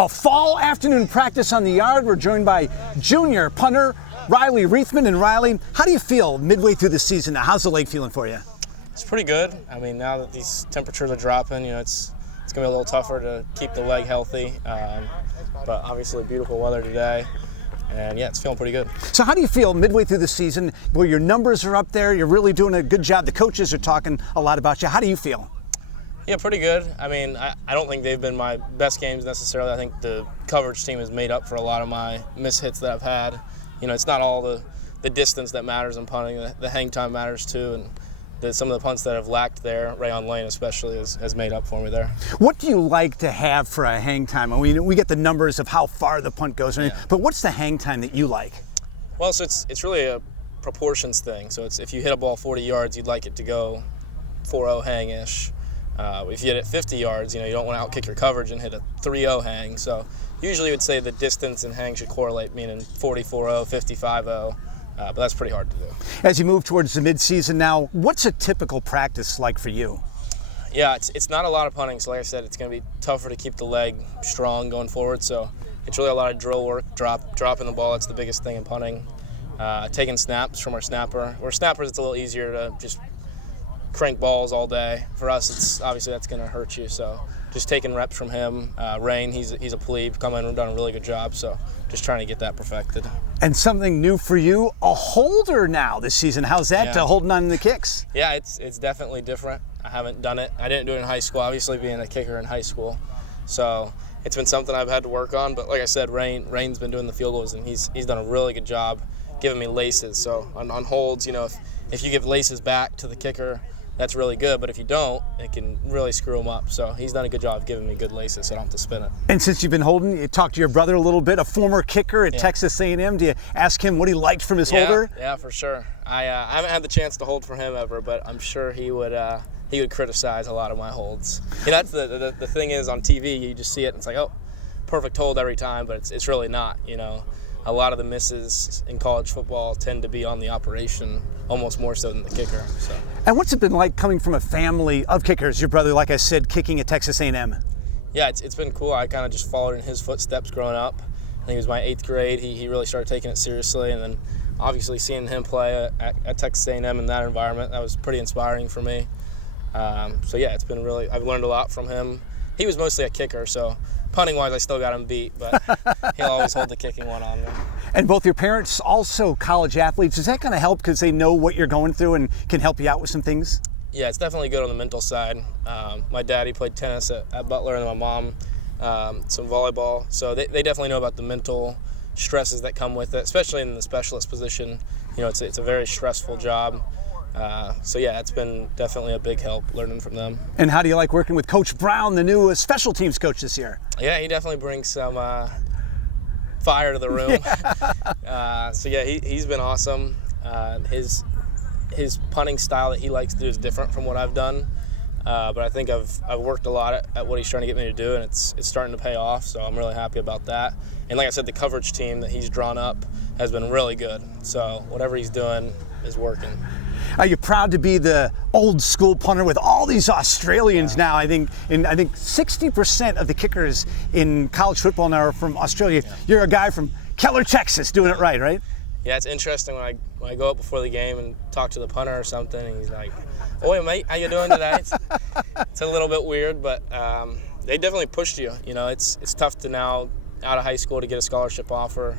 A fall afternoon practice on the yard. We're joined by junior punter Riley Riethman. And Riley, how do you feel midway through the season now? How's the leg feeling for you? It's pretty good. I mean, now that these temperatures are dropping, it's going to be a little tougher to keep the leg healthy. But obviously beautiful weather today. And yeah, it's feeling pretty good. So how do you feel midway through the season where your numbers are up there? You're really doing a good job. The coaches are talking a lot about you. How do you feel? Yeah, pretty good. I mean, I don't think they've been my best games necessarily. I think the coverage team has made up for a lot of my mishits that I've had. It's not all the distance that matters in punting. The hang time matters too. And some of the punts that have lacked there, Ray on lane especially, has made up for me there. What do you like to have for a hang time? I mean, we get the numbers of how far the punt goes, but what's the hang time that you like? Well, so it's really a proportions thing. So if you hit a ball 40 yards, you'd like it to go 4-0 hang-ish. If you hit it 50 yards, you don't want to outkick your coverage and hit a 3-0 hang. So usually you would say the distance and hang should correlate, meaning 40-4-0, 50-5-0. But that's pretty hard to do. As you move towards the midseason now, what's a typical practice like for you? Yeah, it's not a lot of punting. So like I said, it's going to be tougher to keep the leg strong going forward. So it's really a lot of drill work, dropping the ball. That's the biggest thing in punting. Taking snaps from our snapper. Where snappers, it's a little easier to just crank balls all day. For us, it's obviously that's going to hurt you. So just taking reps from him. Rain, he's a plebe, come in and done a really good job. So just trying to get that perfected. And something new for you, a holder now this season. How's that holding on to the kicks? Yeah, it's definitely different. I haven't done it. I didn't do it in high school, obviously being a kicker in high school. So it's been something I've had to work on. But like I said, Rain's been doing the field goals, and he's done a really good job giving me laces. So on holds, if you give laces back to the kicker, that's really good, but if you don't, it can really screw him up. So he's done a good job of giving me good laces so I don't have to spin it. And since you've been holding, you talked to your brother a little bit, a former kicker at Texas A&M. Do you ask him what he liked from his holder? Yeah, for sure. I haven't had the chance to hold for him ever, but I'm sure he would criticize a lot of my holds. That's the thing is on TV, you just see it and it's like, oh, perfect hold every time, but it's really not, A lot of the misses in college football tend to be on the operation, almost more so than the kicker. So. And what's it been like coming from a family of kickers? Your brother, like I said, kicking at Texas A&M. Yeah, it's been cool. I kind of just followed in his footsteps growing up. I think it was my 8th grade. He really started taking it seriously, and then obviously seeing him play at Texas A&M in that environment, that was pretty inspiring for me. So yeah, it's been really, I've learned a lot from him. He was mostly a kicker, so punting-wise, I still got him beat, but he'll always hold the kicking one on me. And both your parents also college athletes. Is that going to help because they know what you're going through and can help you out with some things? Yeah, it's definitely good on the mental side. My dad, he played tennis at Butler, and my mom, some volleyball. So they definitely know about the mental stresses that come with it, especially in the specialist position. It's a very stressful job. So yeah, it's been definitely a big help learning from them. And how do you like working with Coach Brown, the new special teams coach this year? Yeah, he definitely brings some fire to the room. So yeah, he's been awesome. His punting style that he likes to do is different from what I've done. But I think I've worked a lot at what he's trying to get me to do, and it's starting to pay off, so I'm really happy about that. And like I said, the coverage team that he's drawn up has been really good. So whatever he's doing is working. Are you proud to be the old school punter with all these Australians now? I think 60% of the kickers in college football now are from Australia. Yeah. You're a guy from Keller, Texas, doing it right? Yeah, it's interesting when I go up before the game and talk to the punter or something, and he's like, "Oi, mate, how you doing today?" It's a little bit weird, but they definitely pushed you. It's tough to now out of high school to get a scholarship offer,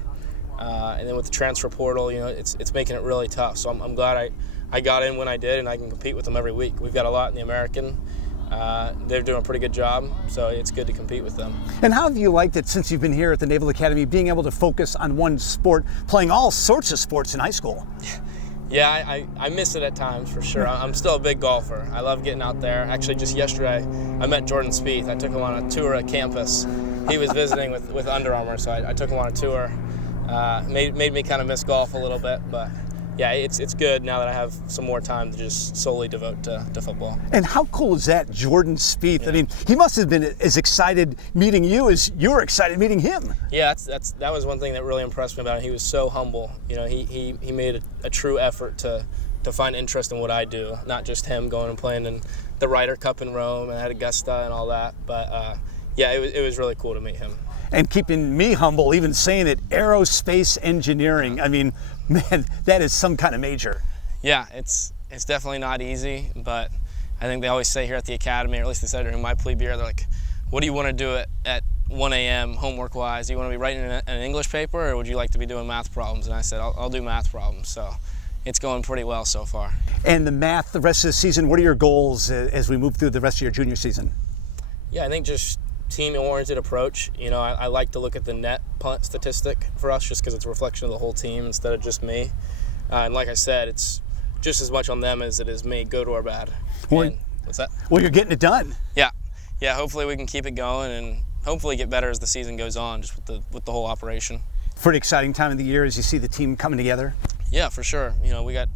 and then with the transfer portal, it's making it really tough. So I'm glad I got in when I did, and I can compete with them every week. We've got a lot in the American. They're doing a pretty good job, so it's good to compete with them. And how have you liked it since you've been here at the Naval Academy, being able to focus on one sport, playing all sorts of sports in high school? Yeah, I miss it at times for sure. I'm still a big golfer. I love getting out there. Actually, just yesterday, I met Jordan Spieth. I took him on a tour at campus. He was visiting with Under Armour, so I took him on a tour. Made me kind of miss golf a little bit, but yeah, it's good now that I have some more time to just solely devote to football. And how cool is that, Jordan Spieth? Yeah. I mean, he must have been as excited meeting you as you were excited meeting him. Yeah, that was one thing that really impressed me about him. He was so humble. He made a true effort to find interest in what I do, not just him going and playing in the Ryder Cup in Rome and at Augusta and all that. But yeah, it was really cool to meet him. and keeping me humble, even saying it, Aerospace Engineering. I mean, man, that is some kind of major. Yeah, it's definitely not easy, but I think they always say here at the academy, or at least they said during my plebe year, they're like, what do you want to do at 1 a.m. homework-wise? Do you want to be writing an English paper, or would you like to be doing math problems? And I said, I'll do math problems. So it's going pretty well so far. And the math, the rest of the season, what are your goals as we move through the rest of your junior season? Yeah, I think just team-oriented approach. You know, I like to look at the net punt statistic for us just because it's a reflection of the whole team instead of just me. And like I said, it's just as much on them as it is me, good or bad. What's that? Well, you're getting it done. Yeah, hopefully we can keep it going and hopefully get better as the season goes on, just with the whole operation. Pretty exciting time of the year as you see the team coming together. Yeah, for sure. You know, we got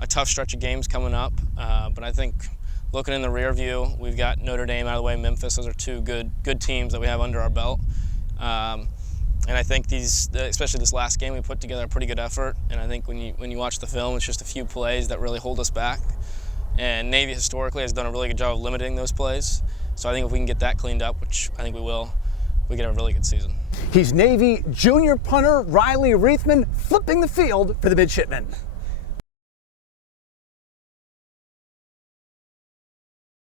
a tough stretch of games coming up, but I think looking in the rear view, we've got Notre Dame out of the way, Memphis. Those are two good teams that we have under our belt. And I think especially this last game, we put together a pretty good effort. And I think when you watch the film, it's just a few plays that really hold us back. And Navy historically has done a really good job of limiting those plays. So I think if we can get that cleaned up, which I think we will, we can have a really good season. He's Navy junior punter Riley Riethman, flipping the field for the Midshipmen.